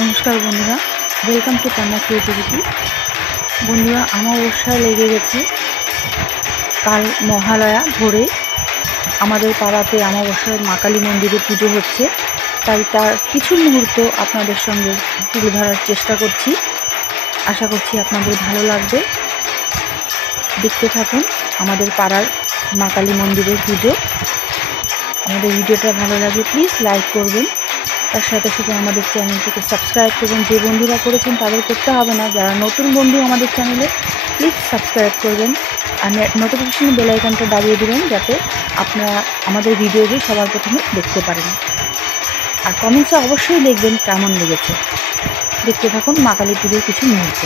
নমস্কার বন্ধুরা, welcome to কান্না ক্রিয়েটিভিটি। বন্ধুরা, অমাবস্যা লেগে গেছে। কাল মহালয়া ভোরে আমাদের পাড়াতে অমাবস্যার মা কালী মন্দিরে পুজো হচ্ছে, তাই তার কিছু মুহূর্ত আপনাদের সঙ্গে তুলে ধরার চেষ্টা করছি। আশা করছি আপনাদের ভালো লাগবে। দেখতে থাকুন আমাদের পাড়ার মা কালী মন্দিরের পুজো। আমাদের ভিডিওটা ভালো লাগলে প্লিজ লাইক করবেন, তার সাথে সাথে আমাদের চ্যানেলটিকে সাবস্ক্রাইব করবেন। যে বন্ধুরা করেছেন তাদের করতে হবে না, যারা নতুন বন্ধু আমাদের চ্যানেলে প্লিজ সাবস্ক্রাইব করবেন আর নোটিফিকেশন বেল আইকনটা দাবিয়ে দেবেন, যাতে আপনারা আমাদের ভিডিওটি সবার প্রথমে দেখতে পারেন। আর কমেন্টসে অবশ্যই লিখবেন কেমন লেগেছে। দেখতে থাকুন মা কালী পুজোর কিছু মুহূর্ত।